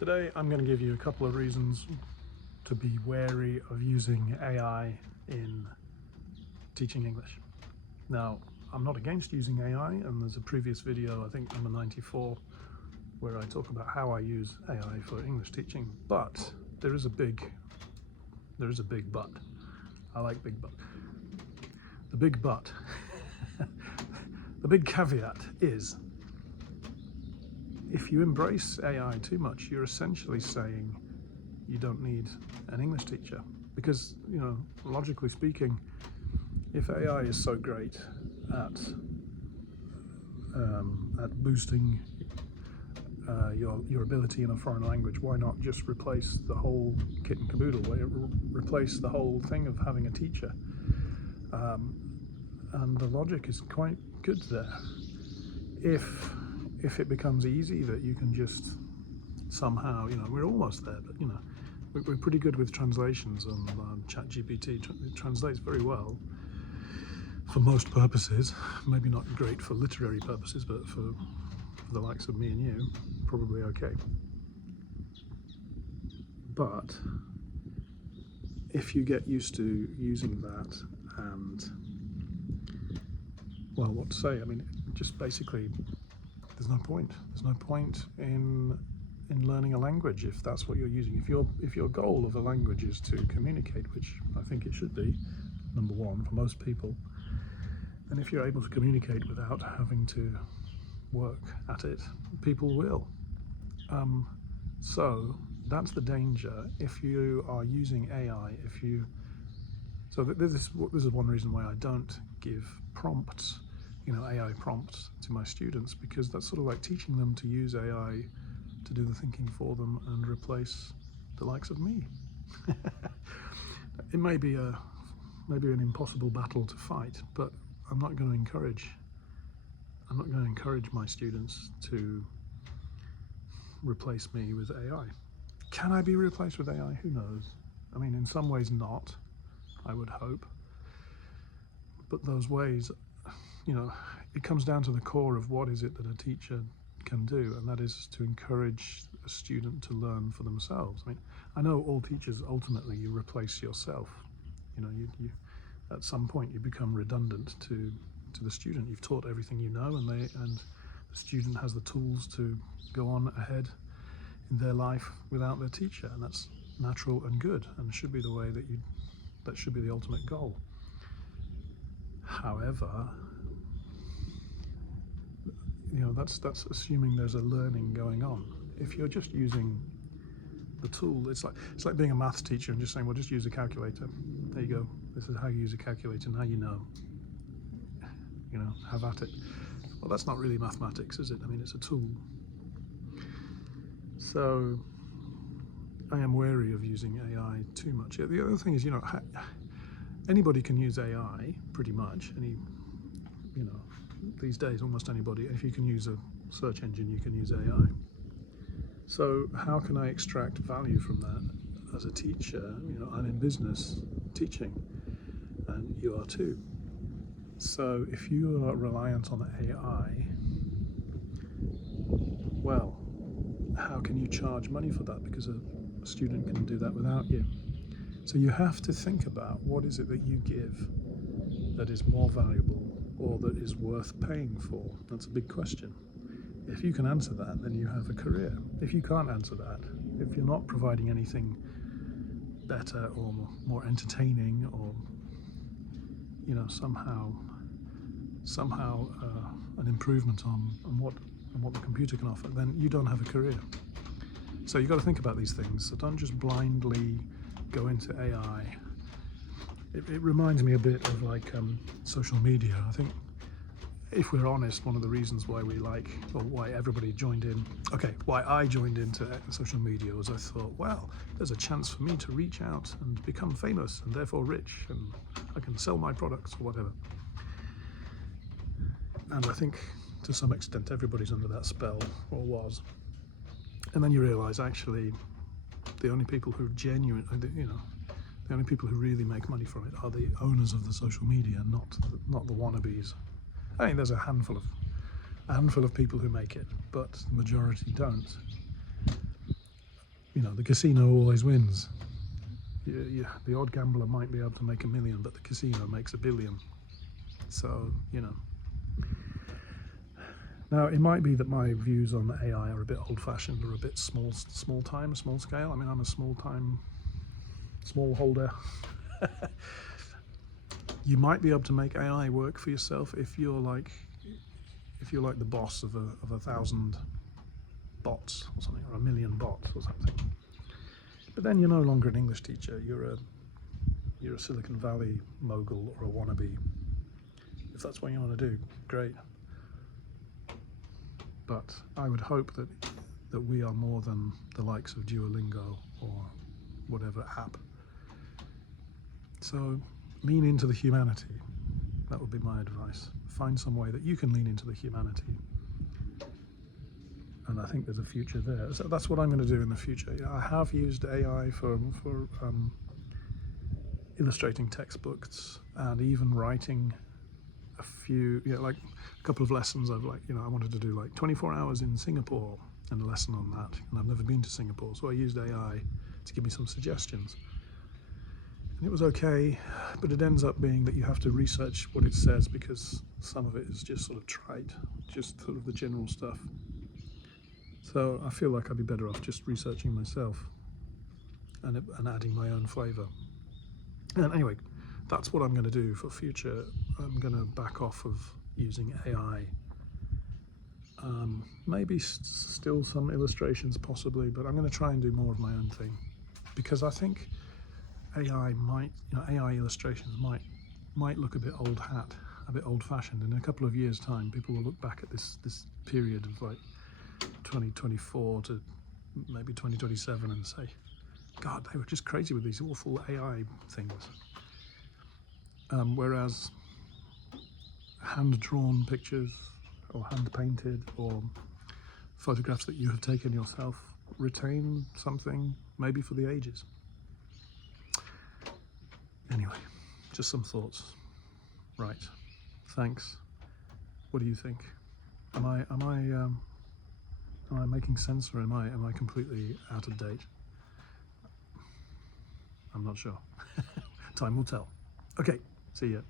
Today I'm going to give you a couple of reasons to be wary of using AI in teaching English. Now, I'm not against using AI, and there's a previous video, I think number 94, where I talk about how I use AI for English teaching, but there is a big but. I like big but. The big but, the big caveat is, if you embrace AI too much, you're essentially saying you don't need an English teacher. Because, logically speaking, if AI is so great at boosting your ability in a foreign language, why not just replace the whole kit and caboodle? Replace the whole thing of having a teacher? And the logic is quite good there. If it becomes easy that you can just somehow, we're almost there, but we're pretty good with translations on ChatGPT. It translates very well for most purposes. Maybe not great for literary purposes, but for the likes of me and you, probably okay. But if you get used to using that, and well, what to say? I mean, just basically, there's no point. There's no point in learning a language if that's what you're using. If your goal of a language is to communicate, which I think it should be, number one, for most people, and if you're able to communicate without having to work at it, people will. So that's the danger if you are using AI. So this is one reason why I don't give prompts, AI prompts to my students, because that's sort of like teaching them to use AI to do the thinking for them and replace the likes of me. It may be an impossible battle to fight, but I'm not going to encourage my students to replace me with AI. Can I be replaced with AI? Who knows? I mean, in some ways not, I would hope. But those ways, it comes down to the core of what is it that a teacher can do, and that is to encourage a student to learn for themselves. I mean, I know all teachers, ultimately, you replace yourself. You at some point you become redundant to the student. You've taught everything you know, and the student has the tools to go on ahead in their life without their teacher, and that's natural and good, and should be the way that should be the ultimate goal. However, that's assuming there's a learning going on. If you're just using the tool, it's like being a maths teacher and just saying, well, just use a calculator. There you go. This is how you use a calculator, now you know. Have at it. Well, that's not really mathematics, is it? I mean, it's a tool. So I am wary of using AI too much. The other thing is, anybody can use AI pretty much. These days, almost anybody. If you can use a search engine, you can use AI. So how can I extract value from that as a teacher? I'm in business teaching, and you are too. So if you are reliant on AI, well, how can you charge money for that? Because a student can do that without you. So you have to think about, what is it that you give that is more valuable or that is worth paying for? That's a big question. If you can answer that, then you have a career. If you can't answer that, if you're not providing anything better or more entertaining, or somehow an improvement on what the computer can offer, then you don't have a career. So you've got to think about these things. So don't just blindly go into AI. It reminds me a bit of social media. I think, if we're honest, one of the reasons why why everybody joined in, why I joined into social media was I thought, well, there's a chance for me to reach out and become famous and therefore rich, and I can sell my products or whatever. And I think to some extent everybody's under that spell, or was. And then you realise, actually, the only people who the only people who really make money from it are the owners of the social media, not the wannabes. I mean, there's a handful of people who make it, but the majority don't. the casino always wins. The odd gambler might be able to make $1 million, but the casino makes $1 billion. So, Now, it might be that my views on AI are a bit old-fashioned or a bit small scale. I mean, I'm a small holder. You might be able to make AI work for yourself if you're like the boss of 1,000 bots or something, or 1 million bots or something. But then you're no longer an English teacher. You're a Silicon Valley mogul or a wannabe. If that's what you want to do, great. But I would hope that we are more than the likes of Duolingo or whatever app. So lean into the humanity. That would be my advice. Find some way that you can lean into the humanity. And I think there's a future there. So that's what I'm going to do in the future. I have used AI for illustrating textbooks and even writing a few, like a couple of lessons. I wanted to do like 24 hours in Singapore and a lesson on that. And I've never been to Singapore, so I used AI to give me some suggestions. And it was okay, but it ends up being that you have to research what it says because some of it is just sort of trite, just sort of the general stuff. So I feel like I'd be better off just researching myself and adding my own flavour. And anyway, that's what I'm going to do for future. I'm going to back off of using AI. Maybe still some illustrations possibly, but I'm going to try and do more of my own thing because I think AI illustrations might look a bit old hat, a bit old-fashioned. In a couple of years' time, people will look back at this period of like 2024 to maybe 2027 and say, God, they were just crazy with these awful AI things. Whereas hand-drawn pictures or hand-painted or photographs that you have taken yourself retain something maybe for the ages. Anyway, just some thoughts. Right. Thanks. What do you think? Am I making sense, or am I completely out of date? I'm not sure. Time will tell. Okay, see ya.